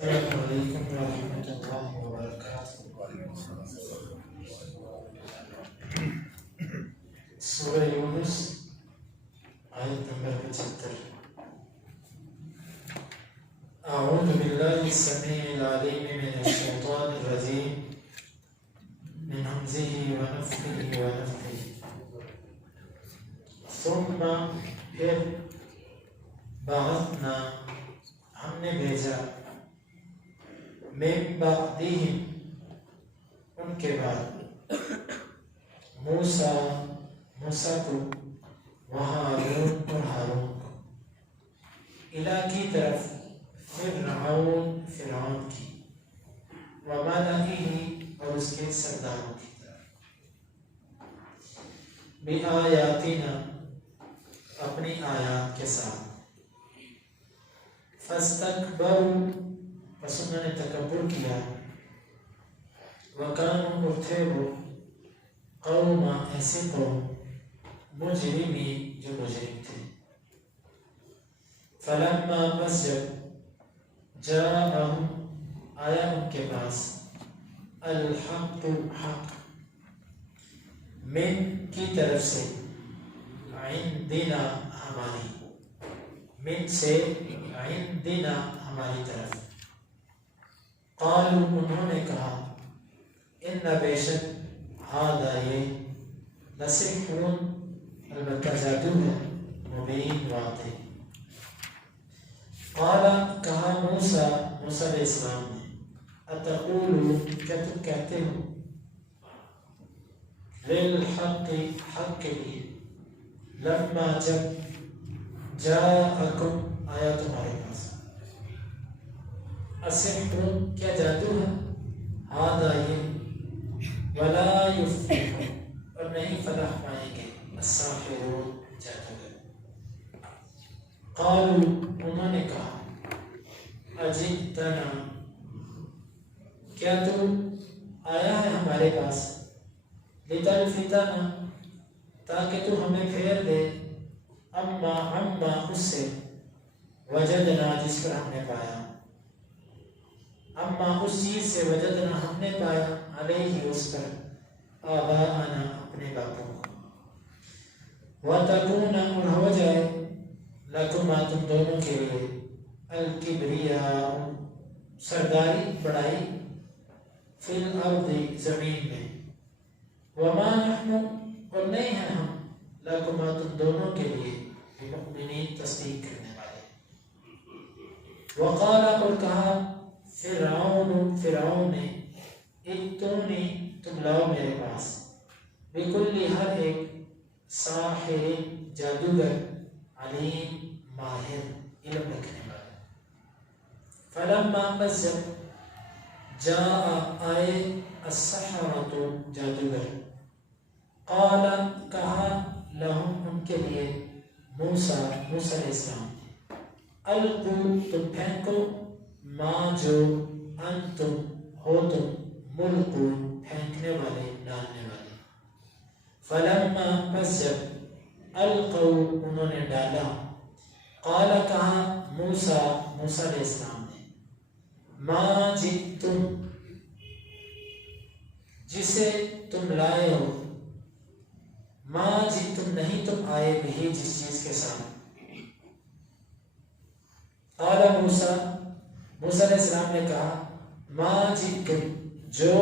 السلام علیکم ورحمۃ اللہ وبرکاتہ۔ سورہ یونس آیت نمبر 75۔ اعوذ باللہ السمیع العلیم من الشیطان الرجیم من ہمزہ ونفخہ ونفثہ۔ ثم پھر بعثنا ہم نے بھیجا من بعدہم ان کے بعد موسیٰ کو وہارون اور ہارون کو الی کی طرف فرعون کی وملئہ اور اس کے سرداروں کی طرف بآیاتنا اپنی آیات کے ساتھ فاستکبروا پس انہوں نے تکبر کیا وکانوا اور تھے وہ قوما ایسے قوم مجرمین جو مجرم تھے فلما پس جب جاءہم آیا ان کے پاس الحق حق من کی طرف سے عندنا ہماری من سے عندنا ہماری طرف قالوا انہوں نے کہا ان بے شک ھذا یہ لسحر البتہ جادو ہے مبین واضح۔ قال کہا موسیٰ علیہ السلام نے اتقولوا کیا تم کہتے ہو للحق حق کے لیے لما جب جاءکم آیا تمہارے پاس السحر کیا جادو ہے ھذا یہ ولا یفلح اور نہیں فلاح پائیں گے الساحرون جادوگر۔ قالوا انہوں نے کہا اجئتنا کیا تو آیا ہے ہمارے پاس لتلفتنا تاکہ تو ہمیں پھیر دے عما اس سے وجدنا جس پر ہم نے پایا اما اس چیز سے وجدنا ہم نے پایا علیہ اس پر آباءنا اپنے باپوں کو وتکون اور ہو جائے لکما تم دونوں کے لیے الکبریاء سرداری بڑائی فی الارض زمین میں وما نحن اور نہیں ہیں ہم لکما تم دونوں کے لیے بمؤمنین تصدیق کرنے والے۔ وقال اور کہا فرعون نے ائتونی تم لاؤ میرے پاس بکل ہر ایک ساحر جادوگر علیم ماہر علم رکھنے والا۔ فلما پس جب جاء آئے السحرۃ جادوگر قال کہا لہم ان کے لیے موسیٰ علیہ السلام القوا تم پھینکو ما جو انتم ہو تم ملقون پھینکنے والے ڈالنے والے۔ فلما پس جب القوا انہوں نے ڈالا قال کہا موسیٰ علیہ السلام نے ما جئتم جسے تم لائے ہو ما جئتم نہیں تم آئے بھی جس چیز کے ساتھ قال موسیٰ علیہ السلام نے کہا ما جئتم جو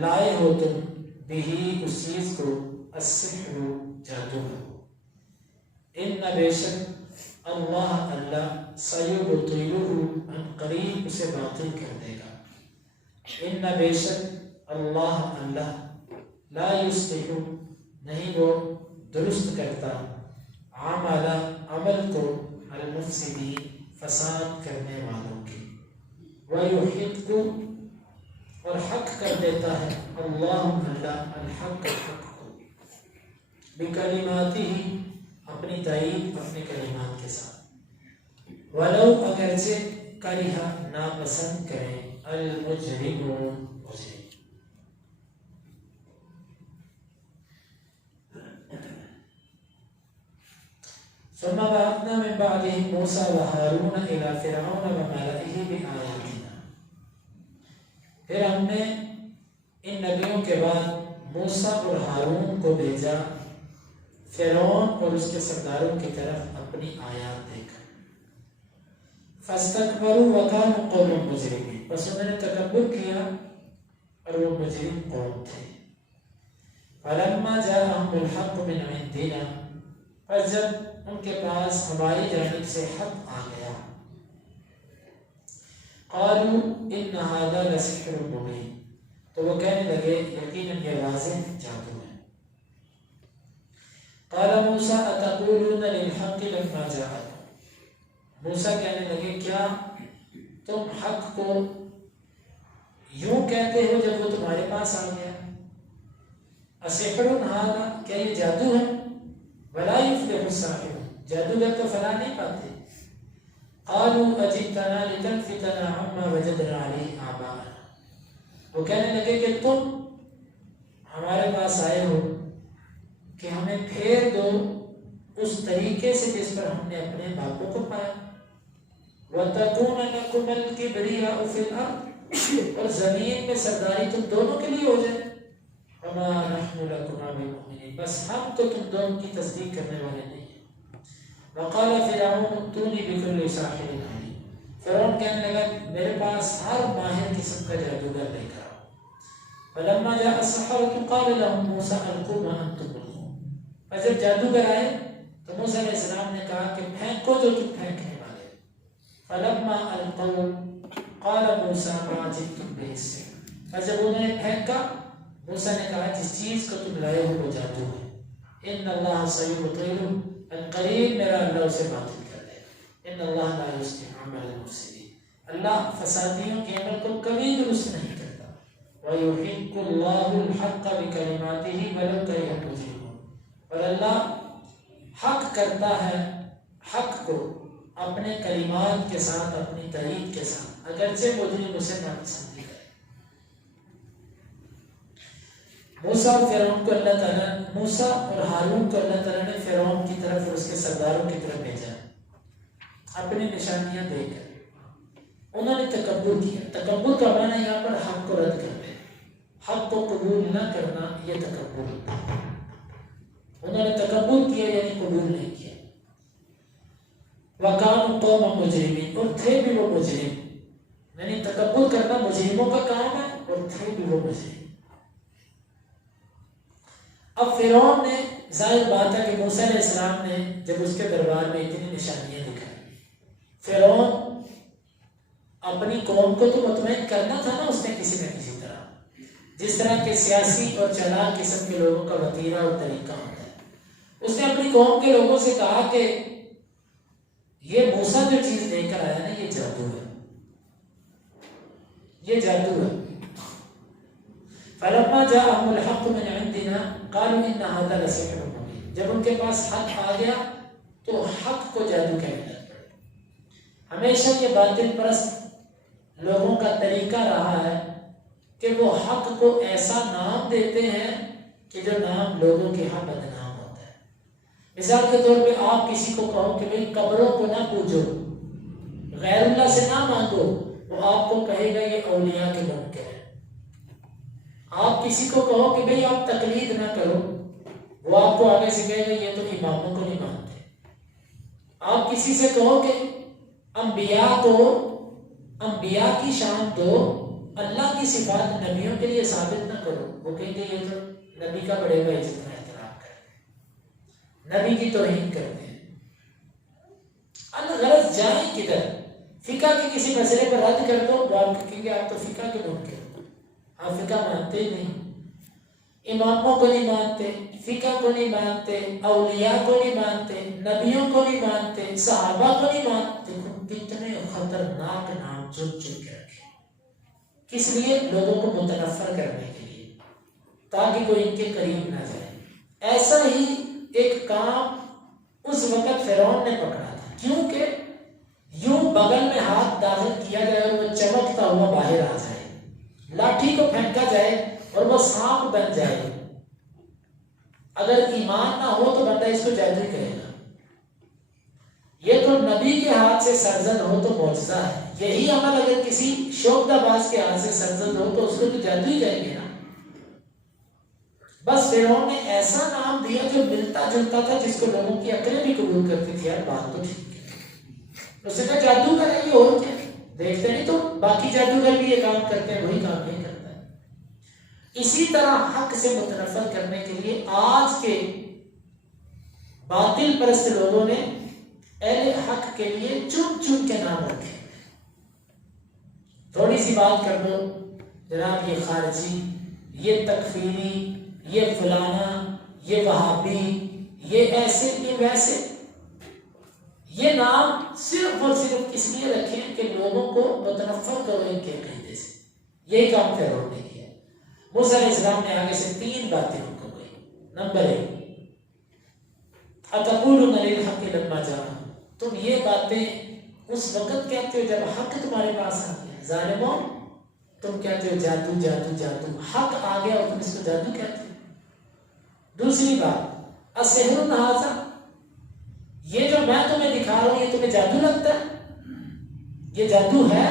لائے ہو تم بھی اس چیز کو السحر جادو ہے ان بے شک اللہ سیبطلہ ان قریب اسے باطل کر دے گا ان بے شک اللہ لا یصلح نہیں وہ درست کرتا عمل کو المفسدین فساد کرنے والوں کی وَيُحِقُّ اور حق کر دیتا ہے اللہ الحق کو بکلماتہ اپنی تائید اپنے کلمات کے ساتھ ولو اگرچہ کرہ ناپسند کریں المجرمون مجرم۔ ثم بعثنا من بعدهم موسى وهارون إلى فرعون وملئه بآياتنا پھر ہم نے ان نبیوں کے بعد موسیٰ اور ہارون کو بھیجا فرعون اور اس کے سرداروں کی طرف اپنی آیات دے کر۔ فاستکبروا وکانوا قوما مجرمین، بس انہوں نے تکبر کیا اور وہ مجرم قوم تھے۔ فلما جاءهم الحق من عندنا، پر جب ان کے پاس ہماری جانب سے حق آ گیا، قالوا ان هذا لسحر مبین، تو وہ کہنے لگے یقیناً یہ واضح جادو ہے۔ قال موسیٰ اتقولون للحق لما جاءکم، موسیٰ کہنے لگے کیا تم حق کو یوں کہتے ہو جب وہ تمہارے پاس آ گیا؟ اسحر ھذا، کیا یہ جادو ہے؟ ولا یفلح الساحر، جادوگر تو فلاح نہیں پاتے۔ قالوا اجئتنا لتلفتنا عما وجدنا علیہ آباءنا، وہ کہنے لگے کہ تم ہمارے پاس آئے ہو کہ ہمیں پھیر دو اس طریقے سے جس پر ہم نے اپنے باپوں کو پایا۔ وَتَكُونَ لَكُمَ الْكِبْرِيَاءُ فِي الْأَرْضِ، اور زمین میں سرداری تم دونوں کے لیے ہو جائے۔ وَمَا نَحْنُ لَكُمَا بِمُؤْمِنِينَ، بس ہم تو تم دونوں کی تصدیق کرنے والے نہیں ہیں۔ وَقَالَ فِرْعَوْنُ ائْتُونِي بِكُلِّ سَاحِرٍ عَلِيمٍ، فرعون کہنے لگا میرے پاس ہر ماہر قسم کا جادوگر لے کر آؤ۔ فَلَمَّا جَاءَ السَّحَرَةُ قَالَ لَهُم مُوسَىٰ أَلْقُوا مَا أَنتُم مُلْقُونَ، اور جب جادوگر آئے تو موسیٰ علیہ السلام نے کہا کہ پھینکو جو تم پھینکنے والے۔ فَلَمَّا أَلْقَوْا قَالَ مُوسَىٰ مَا جِئْتُم بِهِ السِّحْرُ، اور جب انہوں نے پھینکا موسیٰ نے کہا جس چیز کو تم لائے ہو وہ جادو ہے۔ ان اللہ سیبطلہ، ان قریب میرا اللہ اسے باطل کر دے گا۔ ان اللہ لا یصلح عمل المفسدین، اللہ فسادیوں کے عمل کو کبھی درست نہیں کرتا۔ وَيُحِقُّ اللَّهُ الْحَقَّ بِكَلِمَاتِهِ وَلَوْ كَرِهَ الْمُجْرِمُونَ، اور اللہ حق کرتا ہے حق کو اپنے کلمات کے ساتھ، اپنی تائید کے ساتھ، اگرچہ مجرم اسے ناپسند کرے۔ موسیٰ اور فرعون کو اللہ تعالیٰ، موسیٰ اور ہارون کو اللہ تعالیٰ نے فرعون کی طرف اور اس کے سرداروں کی طرف بھیجا اپنی نشانیاں دے کر۔ انہوں نے تکبر کیا، تکبر کا معنی یہاں پر حق کو رد کرنا، حق کو قبول نہ کرنا، یہ تکبر ہوتا ہے۔ انہوں نے تکبر کیا یعنی قبول نہیں کیا۔ وَكَانُوا قَوْمًا مُجْرِمِينَ، اور تھے بھی وہ مجرم، یعنی تکبر کرنا مجرموں کا کام ہے اور تھے بھی وہ مجرم۔ اب فرعون نے، ظاہر بات ہے کہ موسیٰ علیہ السلام نے جب اس کے دربار میں اتنی نشانیاں دکھائی، فرعون اپنی قوم کو تو مطمئن کرنا تھا نا اس نے کسی نہ کسی طرح، جس طرح کے سیاسی اور چالاک قسم کے لوگوں کا وتیرہ اور طریقہ ہوتا ہے۔ اس نے اپنی قوم کے لوگوں سے کہا کہ یہ موسیٰ جو چیز لے کر آیا نا یہ جادو ہے، یہ جادو ہے۔ فَلَمَّا جَاءَهُمُ الْحَقُّ مِنْ عِنْدِنَا قَالُوا إِنَّ هَذَا لَسِحْرٌ مُبِينٌ، جب ان کے پاس حق آ گیا تو حق کو جادو کہنے لگ پڑے۔ ہمیشہ یہ باطل پرست لوگوں کا طریقہ رہا ہے کہ وہ حق کو ایسا نام دیتے ہیں کہ جو نام لوگوں کے ہاں بدنام ہوتا ہے۔ مثال کے طور پہ آپ کسی کو کہو کہ بھئی قبروں کو نہ پوجو، غیر اللہ سے نہ مانگو، وہ آپ کو کہے گا یہ اولیاء کے منکر ہیں۔ آپ کسی کو کہو کہ بھئی آپ تقلید نہ کرو، وہ آپ کو آگے سے کہے گا یہ تو اماموں کو نہیں مانتے۔ آپ کسی سے کہو کہ انبیاء کو انبیاء کی شان دو، اللہ کی صفات نبیوں کے لیے ثابت نہ کرو، وہ کہیں گے یہ تو نبی کا بڑے بھائی جتنا احترام کرتے ہیں، نبی کی توہین کرتے ہیں۔ الغرض جائیں کدھر؟ فقہ کے کسی مسئلے پر رد کر دو، وہ آپ کہیں گے آپ تو فقہ کے منکر ہو، آپ فقہ مانتے ہی نہیں، اماموں کو نہیں مانتے، فقہ کو نہیں مانتے، اولیاء کو نہیں مانتے، نبیوں کو نہیں مانتے، صحابہ کو نہیں مانتے۔ کتنے خطرناک نام چن چن کے رکھے، کس لیے؟ لوگوں کو متنفر کرنے کے لیے، تاکہ کوئی ان کے قریب نہ جائے۔ ایسا ہی ایک کام اس وقت فرعون نے پکڑا تھا، کیونکہ یوں بغل میں ہاتھ داخل کیا جائے اور وہ چمکتا ہوا باہر آ جائے، لاٹھی کو پھینکا جائے اور وہ سانپ بن جائے، اگر ایمان نہ ہو تو بندہ اس کو جادو کہے گا۔ یہ تو نبی کے ہاتھ سے سرزد ہو تو معجزہ ہے، یہی عمل اگر کسی شوکدہ باز کے ہاتھ سے سرزد ہو تو اس کو تو جادو ہی کہیں گے نا. بس فرعون نے ایسا نام دیا جو ملتا جلتا تھا، جس کو لوگوں کی عقلیں بھی قبول کرتی تھی. یار بات تو ٹھیک ہے. اس نے کہا جادوگر ہے یہ، اور کیا دیکھتے نہیں تو باقی جادوگر بھی یہ کام کرتے ہیں، وہی کام نہیں کرتا ہے. اسی طرح حق سے متنفر کرنے کے لیے آج کے باطل پرست لوگوں نے اہل حق کے لیے چن چن کے نام رکھے. تھوڑی سی بات کر دو، جناب یہ خارجی، یہ تکفیری، یہ فلانا، یہ وہابی، یہ ایسے، یہ ویسے. یہ نام صرف اور صرف اس لیے رکھے کہ لوگوں کو متنفر کرو ان کے عقیدے سے. یہی کام فرعون نے کیا. موسیٰ علیہ السلام نے آگے سے 3 باتیں ان کو کہی. نمبر 1، اتقولون للحق لما جاءکم، تم یہ باتیں اس وقت کہتے ہو جب حق تمہارے پاس آ گیا. ظالموں، تم کہتے ہو جادو جادو جادو، حق آ گیا اور تم اس کو جادو کہتے ہو. دوسری بات، السحر ھذا، یہ جو میں تمہیں دکھا رہا ہوں یہ تمہیں جادو لگتا ہے، یہ جادو ہے.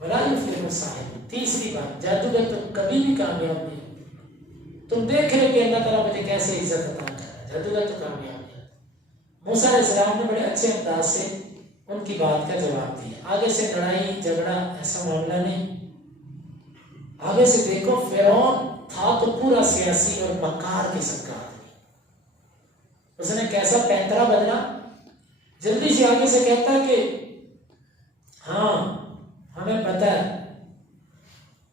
ولا یفلح الساحر، تیسری بات، جادوگر تو کبھی بھی کامیاب نہیں ہوتے. تم دیکھ رہے کہ اللہ تعالیٰ مجھے کیسے عزت عطا کر رہا ہے، جادوگر تو کامیاب نہیں ہوتے. موسیٰ علیہ السلام نے بڑے اچھے انداز سے ان کی بات کا جواب دیا. آگے سے لڑائی جھگڑا ایسا معاملہ نہیں. آگے سے دیکھو فرعون تھا تو پورا سیاسی اور مکار قسم کا آدمی. اس نے کیسا پینترا بدلا. جلدی سے آگے سے کہتا کہ ہاں ہمیں پتہ ہے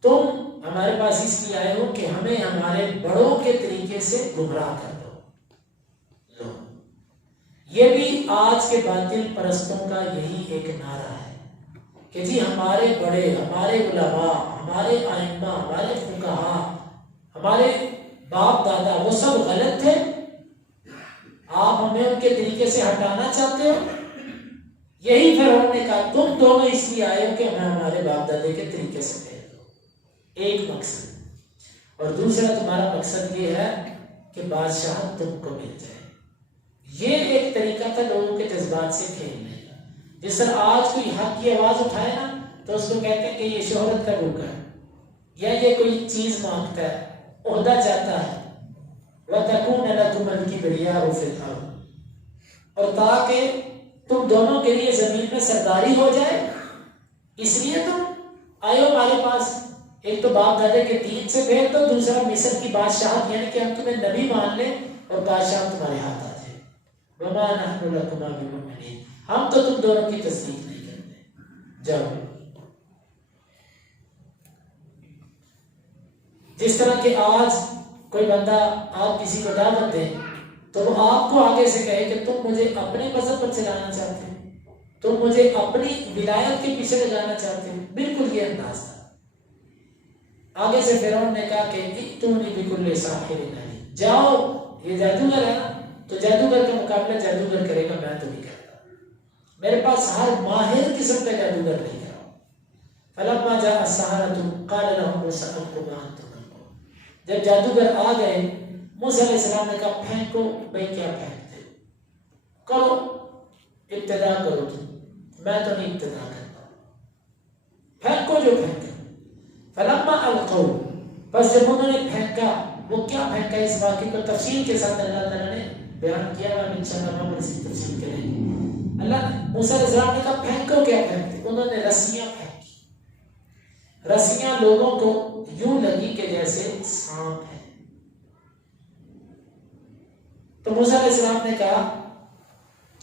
تم ہمارے پاس اس لیے آئے ہو کہ ہمیں ہمارے بڑوں کے طریقے سے گمراہ کر دو. لو، یہ بھی آج کے باطل پرستوں کا یہی ایک نعرہ ہے کہ جی ہمارے بڑے، ہمارے علماء، ہمارے ائمہ، ہمارے فقہاء، ہمارے باپ دادا وہ سب غلط تھے، آپ ہمیں ان کے طریقے سے ہٹانا چاہتے ہو. یہی فرعون نے کہا تم دونوں اس لیے آئے ہو کہ ہمیں ہمارے باپ دادے کے طریقے سے بھیج دو. ایک مقصد، اور دوسرا تمہارا مقصد یہ ہے کہ بادشاہ تم کو مل جائے. یہ ایک طریقہ تھا لوگوں کے جذبات سے کھیلنے کا. جس طرح آج کوئی حق کی آواز اٹھائے نا تو اس کو کہتے ہیں کہ یہ شہرت کا بھوکا ہے، یا یہ کوئی چیز مانگتا ہے، عہدہ چاہتا ہے. وَتَكُونَ لَكُمُ الْكِبْرِيَاءُ فِي الْأَرْضِ، اور تاکہ تم دونوں کے لیے زمین میں سرداری ہو جائے، اس لیے تم آئے ہو ہمارے پاس. ایک تو باپ دادے کے دین سے بھیج دو، دوسرا مصر کی بادشاہت، یعنی کہ ہم تمہیں نبی مان لیں اور بادشاہ تمہارے ہاتھ آ جائے. وَمَا نَحْنُ لَكُمَا بِمُؤْمِنِينَ، ہم تو تم دونوں کی تصدیق نہیں کرتے. جاؤ. جس طرح کہ آج کوئی بندہ آپ کسی کو دعوت دیں تو وہ آپ کو آگے سے کہے کہ تم مجھے اپنے مذہب پر چلانا چاہتے ہو، تم مجھے اپنی ولایت کے پیچھے لگانا چاہتے ہو. بالکل یہ انداز تھا. آگے سے فرعون نے کہا کہ ائتونی بکل ساحر علیم، جاؤ، یہ جادوگر ہے نا تو جادوگر کا مقابلہ جادوگر کرے گا، میں تو نہیں کرتا. میرے پاس ہر ماہر قسم کا جادوگر نہیں کرا. فلما جاء السحرة قال لهم موسى القوا ما انتم ملقون، جب جادوگر آ گئے موسیٰ علیہ السلام نے کہا پھینکو. بھئی کیا پھینکتے کرو، ابتدا کرو تم، میں تو نہیں ابتدا کرتا، پھینکو جو پھینکو. فلما القوا، بس جب انہوں نے پھینکا، وہ کیا پھینکا اس واقعے کو تفصیل کے ساتھ اللہ تعالیٰ نے بیان کیا. ہم انشاءاللہ ہم اس کی تفصیل کریں گے. اللہ موسیٰ علیہ السلام نے کہا پھینکو. کیا پھینکتے؟ انہوں نے رسیاں پھینکی. رسیاں لوگوں کو یوں لگی کہ جیسے سانپ ہے. تو موسیٰ علیہ السلام نے کہا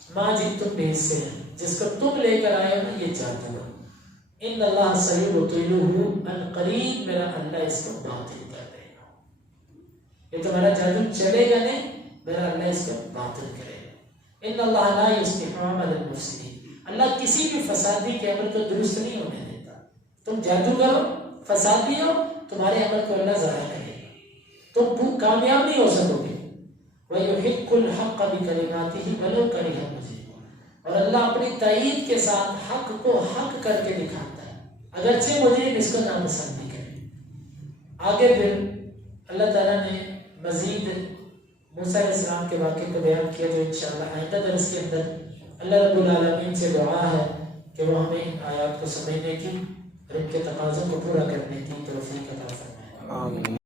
ما جئتم بہ السحر، جس کو تم لے کر آئے ہو یہ جادو ہے. ان اللہ سیبطلہ، ان قریب میرا اللہ اس کو باطل کر دے گا. یہ تمہارا جادو چلے گا نہیں، میرا اللہ اس کو باطل کرے گا. ان اللہ لا یصلح عمل المفسدین، اللہ کسی بھی فسادی کے عمل کو درست نہیں ہونے دیتا. تم جادو کرو، فسادی ہو، تمہارے عمل کو اللہ ضائع کرے گا، تم کامیاب نہیں ہو سکو گے. وَيُحِقُّ الْحَقَّ بِكَلِمَاتِهِ وَلَوْ كَرِهَ الْمُجْرِمُونَ، اور اللہ اپنی تائید کے ساتھ حق کو حق کر کے دکھاتا ہے اگرچہ مجرم اس کو ناپسند نہیں کرے. آگے پھر اللہ تعالیٰ نے مزید موسیٰ علیہ السلام کے واقعے کو بیان کیا جو انشاءاللہ آئندہ درس کے اندر اللہ رب العالمین سے دعا ہے کہ وہ ہمیں ان آیات کو سمجھنے کی اور ان کے تقاضوں کو پورا کرنے کی توفیق عطا